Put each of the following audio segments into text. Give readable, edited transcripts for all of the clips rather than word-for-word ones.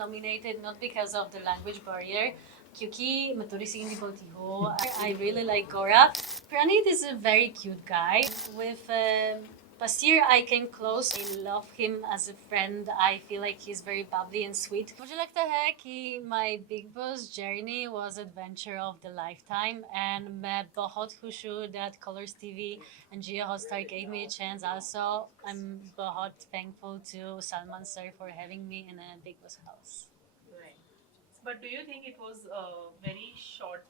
nominated not because of the language barrier, क्योंकि मैं थोड़ी सी हिंदी बोलती हूँ. I really like Gora. Pranit is a very cute guy. With Basir, I came close. I love him as a friend. I feel like he's very bubbly and sweet. मुझे लगता है कि my Bigg Boss journey was adventure of the lifetime, and मैं बहुत खुश हूँ that Colors TV and Jia Hotstar gave me a chance. Also, I'm बहुत thankful to Salman sir for having me in a Bigg Boss house. Right. But do you think it was a very short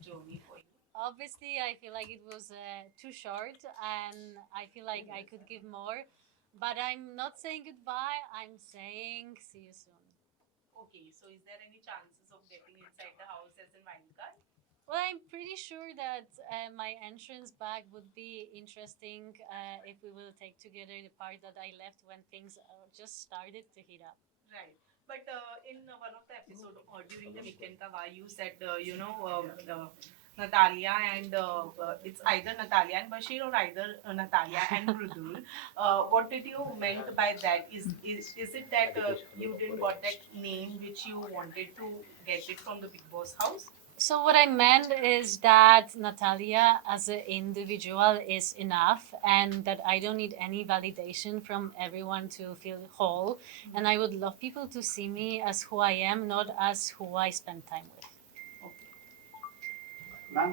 journey for you? Obviously, I feel like it was too short, and I feel like I could give more. But I'm not saying goodbye. I'm saying see you soon. Okay, so is there any chances of getting inside the house as a wild card? Well, I'm pretty sure that my entrance back would be interesting if we will take together the part that I left when things just started to heat up. Right. But in one of the episode during the weekend Kawa, you said Natalia and it's either Natalia and Bashir or either Natalia and Mrudul. What did you meant by that? Is it that you didn't got that name which you wanted to get it from the Bigg Boss house? So what I meant is that Natalia as an individual is enough, and that I don't need any validation from everyone to feel whole. And I would love people to see me as who I am, not as who I spend time with. Ma'am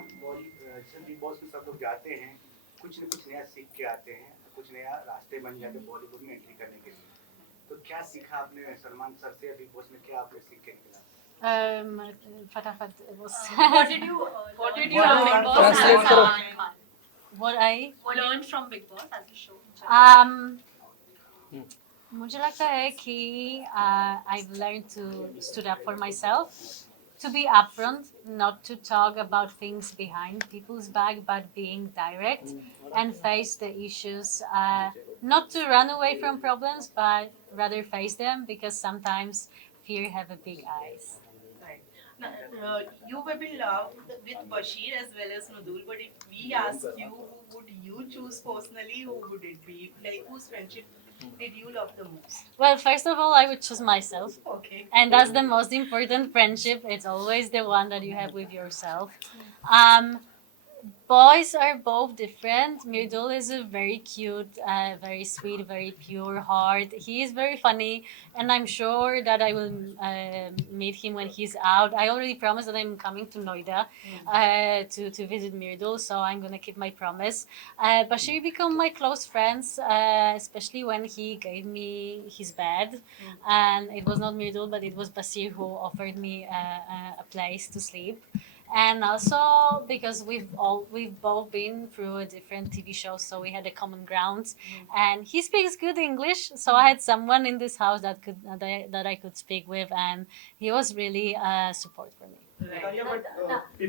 जैसे big boss में सब लोग जाते हैं कुछ न कुछ नया सीख के आते हैं कुछ नया रास्ते बन जाते हैं बॉलीवुड में एंट्री करने के लिए तो क्या सीखा आपने सलमान सर से बिग बॉस में क्या आपने सीख के निकला फटाफट was What did you learn Translate करो. what I learn from Bigg Boss as a show? मुझे लगता है कि I've learned to stood up for myself, to be upfront, not to talk about things behind people's back, but being direct and face the issues. Not to run away from problems, but rather face them, because sometimes fear have a big eyes. Right. Now, you have been loved with Bashir as well as Nudul, but if we ask you, who would you choose personally? Who would it be? Like, whose friendship did you love the most? Well, first of all, I would choose myself. Okay. And that's the most important friendship. It's always the one that you have with yourself. Boys are both different. Mirdul is a very cute, very sweet, very pure heart. He is very funny, and I'm sure that I will meet him when he's out. I already promised that I'm coming to Noida to visit Mirdul, so I'm gonna keep my promise. Bashir became my close friends, especially when he gave me his bed, and it was not Mirdul, but it was Basir who offered me a place to sleep. And also because we've both been through a different TV shows, so we had a common ground. And he speaks good English, so I had someone in this house that I could speak with, and he was really support for me. Natalia,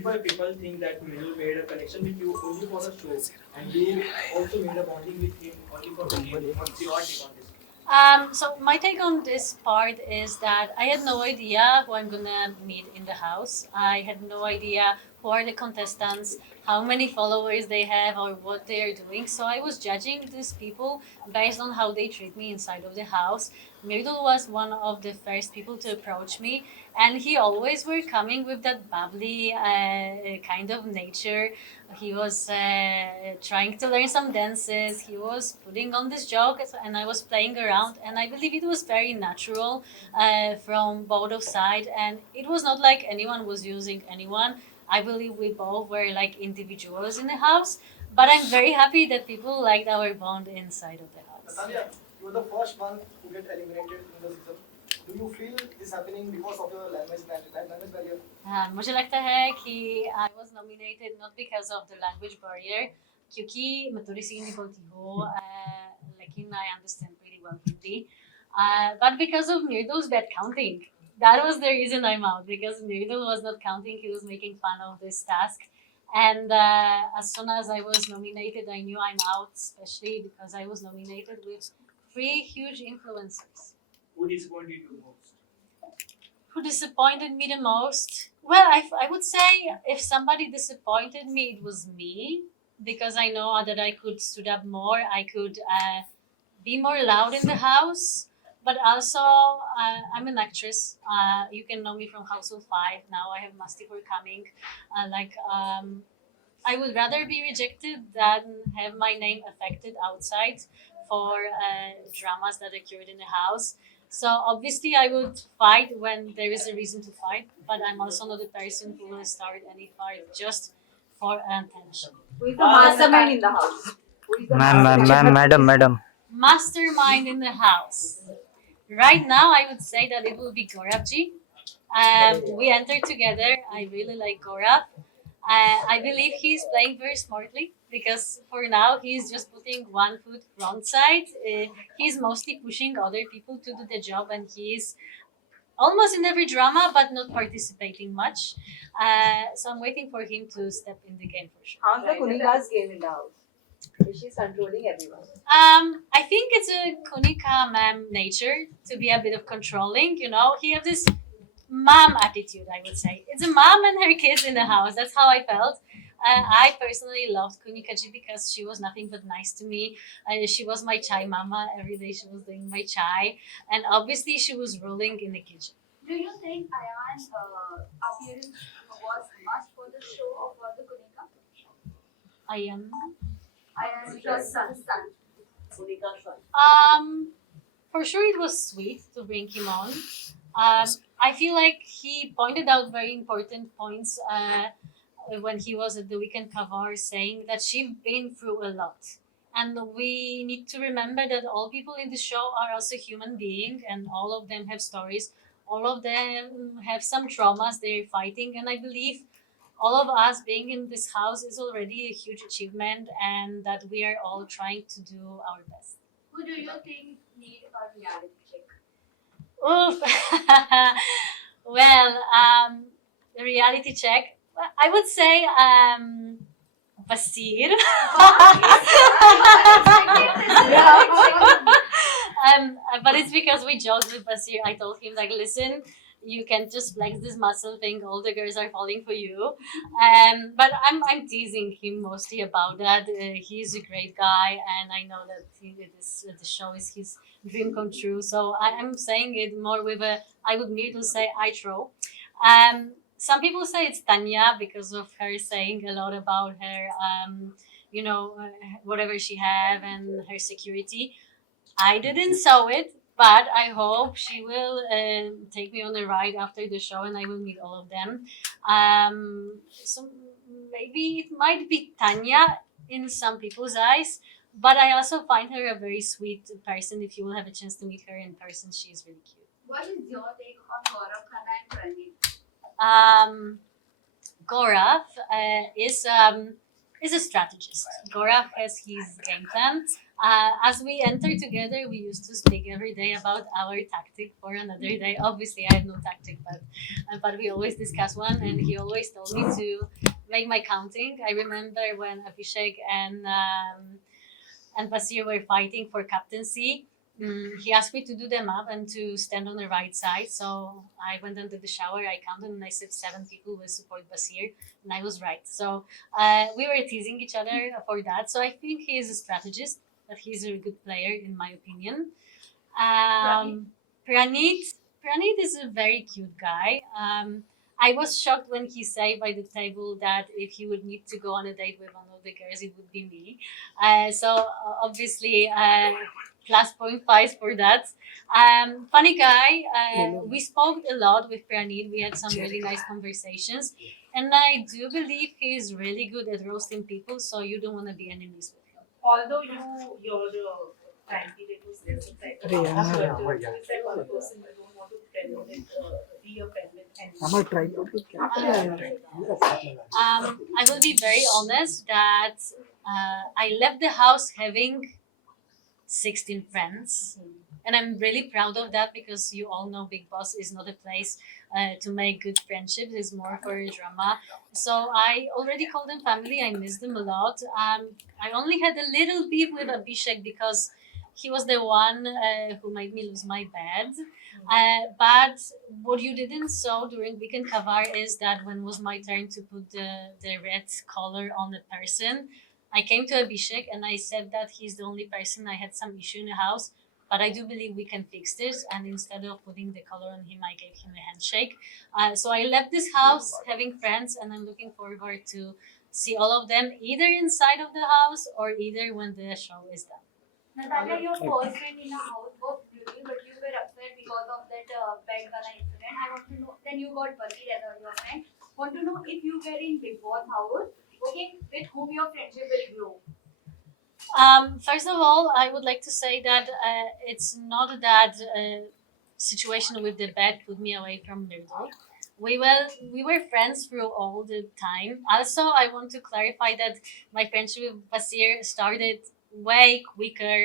but people think that Minu made a connection with you only for the show, and you also made a bonding with him only for the game. What's your take on this? So my take on this part is that I had no idea who I'm gonna meet in the house. I had no idea who are the contestants, how many followers they have, or what they are doing. So I was judging these people based on how they treat me inside of the house. Mirdul was one of the first people to approach me, and he always were coming with that bubbly kind of nature. He was trying to learn some dances. He was putting on this joke, and I was playing around. And I believe it was very natural from both of sides, and it was not like anyone was using anyone. I believe we both were like individuals in the house, but I'm very happy that people liked our bond inside of the house. Natalia, you were the first one to get eliminated in the season. Do you feel this happening because of your language barrier? मुझे लगता है कि I was nominated not because of the language barrier, क्योंकि मैं थोड़ी सी हिंदी बोलती हूँ, लेकिन I understand pretty well Hindi, but because of Mirdul's bad counting. That was the reason I'm out, because Mirdul was not counting. He was making fun of this task. And as soon as I was nominated, I knew I'm out, especially because I was nominated with 3 huge influencers. Who disappointed you most? Who disappointed me the most? Well, I would say if somebody disappointed me, it was me, because I know that I could stood up more. I could be more loud in the house. but also I'm an actress. You can know me from Household 5. Now I have Masti for coming. I would rather be rejected than have my name affected outside for dramas that occurred in the house. So obviously I would fight when there is a reason to fight, but I'm also not a person who will start any fight just for attention. Who is the mastermind in the house? Who is the Madam. Mastermind in the house. Right now, I would say that it will be Gaurav. We entered together. I really like Gaurav. I believe he's playing very smartly because for now he's just putting one foot wrong side. He's mostly pushing other people to do the job, and he's almost in every drama, but not participating much. So I'm waiting for him to step in the game for sure. How's the Kunika's game in the house? Is she controlling everyone? I think it's a Kunika ma'am nature to be a bit of controlling. You know, he has this mom attitude. I would say it's a mom and her kids in the house. That's how I felt. I personally loved Kunikaji because she was nothing but nice to me. She was my chai mama. Every day she was doing my chai, and obviously she was ruling in the kitchen. Do you think Ayan's appearance was must for the show or for the Kunika? I am. Ayan's son. For sure, it was sweet to bring him on. I feel like he pointed out very important points when he was at the weekend cover, saying that she's been through a lot. And we need to remember that all people in the show are also human beings, and all of them have stories. All of them have some traumas they're fighting, and I believe all of us being in this house is already a huge achievement, and that we are all trying to do our best. Who do you think need a reality check? Oof. Well, the reality check. Well, I would say Basir. But it's because we joked with Basir. I told him like, listen, you can just flex this muscle thing. All the girls are falling for you. But I'm teasing him mostly about that. He's a great guy, and I know that the show is his dream come true. So I'm saying it more with a. I would need to say I throw. Some people say it's Tanya because of her saying a lot about her, whatever she have and her security. I didn't saw it, but I hope she will take me on a ride after the show, and I will meet all of them. So maybe it might be Tanya in some people's eyes, but I also find her a very sweet person. If you will have a chance to meet her in person, she is really cute. What is your take on Gaurav Khanna and Praneet? Gaurav is a strategist. Gaurav has his game plan. As we enter together, we used to speak every day about our tactic for another day. Obviously, I have no tactic, but we always discuss one, and he always told me to make my counting. I remember when Abhishek and Basir were fighting for captaincy. He asked me to do them up and to stand on the right side. So I went into the shower, I counted, and I said 7 people will support Basir, and I was right. So we were teasing each other for that. So I think he is a strategist, but he's a good player in my opinion. Praneet is a very cute guy. I was shocked when he said by the table that if he would need to go on a date with one of the girls, it would be me. So obviously, plus 0.5 for that. Funny guy. We spoke a lot with Praneet. We had some really nice conversations, and I do believe he's really good at roasting people. So you don't want to be enemies with him. Although your family rate was less than that, but is that one person you don't want to friend with, be a friend with I will be very honest that I left the house having 16 friends. And I'm really proud of that because you all know Bigg Boss is not a place to make good friendships. It's more for a drama. So I already call them family. I miss them a lot. I only had a little beef with Abhishek because he was the one who made me lose my bed. But what you didn't saw during weekend cover is that when was my turn to put the red color on the person, I came to Abhishek and I said that he's the only person I had some issue in the house. but I do believe we can fix this. And instead of putting the collar on him, I gave him a handshake. So I left this house having friends, and I'm looking forward to see all of them either inside of the house or either when the show is done. Natalia, your first friend in a house was beauty, but you were upset because of that bed gala incident. I want to know. Then you got worried as your friend. Want to know if you were in Bigg Boss house, okay, with whom your friendship will grow. First of all, I would like to say that it's not that situation with the bed put me away from Nirdu. We were friends through all the time. Also, I want to clarify that my friendship with Basir started way quicker.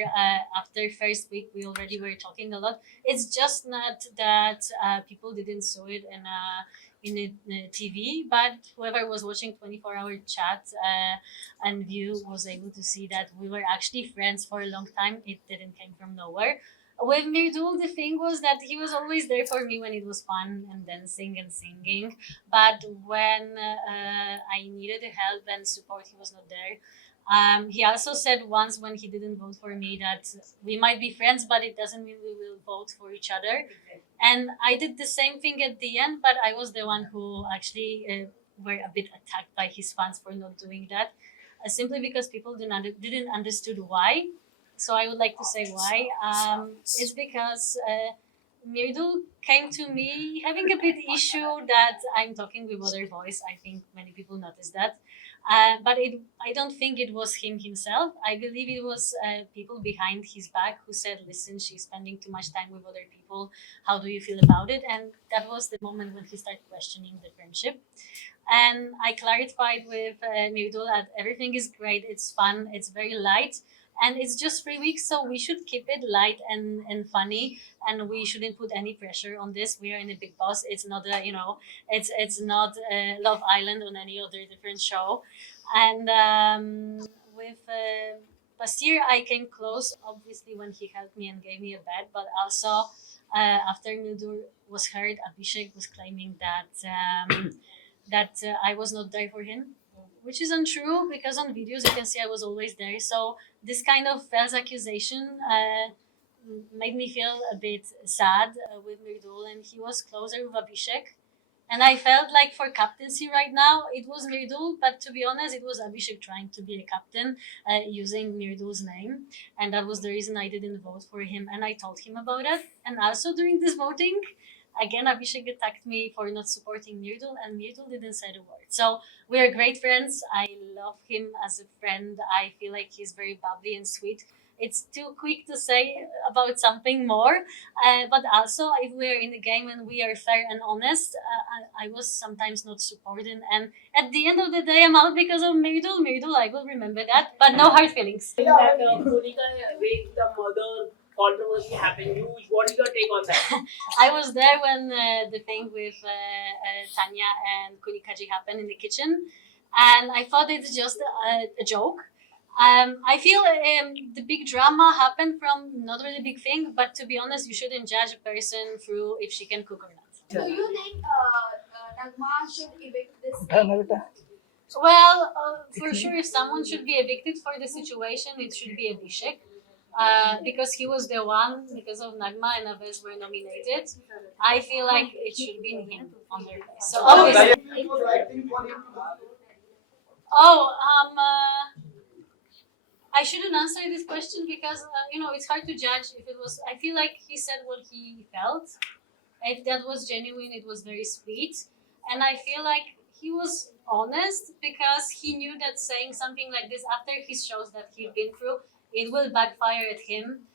After first week, we already were talking a lot. It's just not that people didn't saw it in a TV, but whoever was watching 24-hour chat and view was able to see that we were actually friends for a long time. It didn't come from nowhere. With Mirdul, the thing was that he was always there for me when it was fun and dancing and singing. But when I needed help and support, he was not there. He also said once when he didn't vote for me that we might be friends, but it doesn't mean we will vote for each other. And I did the same thing at the end, but I was the one who actually were a bit attacked by his fans for not doing that, simply because people didn't understood why. So I would like to say why. It's because Mirdul came to me having a bit issue that I'm talking with other voice. I think many people noticed that. But I don't think it was him himself. I believe it was people behind his back who said, "Listen, she's spending too much time with other people. How do you feel about it?" And that was the moment when he started questioning the friendship. And I clarified with Mirdul that everything is great. It's fun. It's very light. And it's just 3 weeks, so we should keep it light and funny, and we shouldn't put any pressure on this. We are in a Big Boss. It's not it's not Love Island on any other different show. And with Basir, I came close, obviously, when he helped me and gave me a bed, but also after Mildur was heard, Abhishek was claiming that I was not there for him, which is untrue because on videos you can see I was always there. So this kind of false accusation made me feel a bit sad with Mirdul, and he was closer with Abhishek. And I felt like for captaincy right now, it was Mirdul, but to be honest, it was Abhishek trying to be a captain using Mirdul's name. And that was the reason I didn't vote for him. And I told him about it. And also during this voting, again, Abhishek attacked me for not supporting Mirdul, and Mirdul didn't say a word. So we are great friends. I love him as a friend. I feel like he's very bubbly and sweet. It's too quick to say about something more, but also if we are in the game and we are fair and honest, I was sometimes not supported, and at the end of the day, I'm out because of Mirdul. Mirdul, I will remember that, but no hard feelings. That Monica raped the mother controversy happened. What is your take on that? I was there when the thing with Tanya and Kunikaji happened in the kitchen, and I thought it's just a joke. I feel the big drama happened from not really big thing, but to be honest, you shouldn't judge a person through if she can cook or not. Do you think Nagma should evict this? Well, for sure, if someone should be evicted for the situation, it should be Abhishek. Because he was the one, because of Nagma and Aves were nominated, I feel like it should be him on their place. So obviously, It was right thing for him to do. oh, I shouldn't answer this question because it's hard to judge if it was. I feel like he said what he felt. If that was genuine, it was very sweet, and I feel like he was honest because he knew that saying something like this after his shows that he'd been through, it will backfire at him.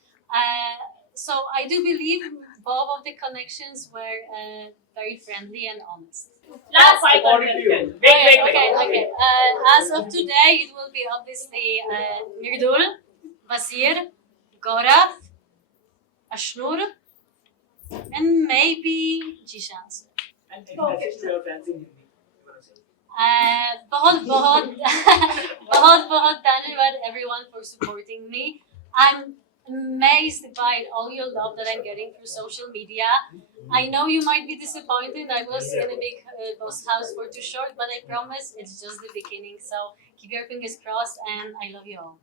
So I do believe both of the connections were very friendly and honest. Last 5 contestants. Okay. As of today, it will be obviously Mirdul, Basir, Gaurav, Ashnur, and maybe Jishan. And message to your fans in Hindi. बहुत बहुत बहुत बहुत धन्यवाद everyone for supporting me. I'm amazed by all your love that I'm getting through social media. I know you might be disappointed. I was in a big boss house for too short, but I promise it's just the beginning. So keep your fingers crossed, and I love you all.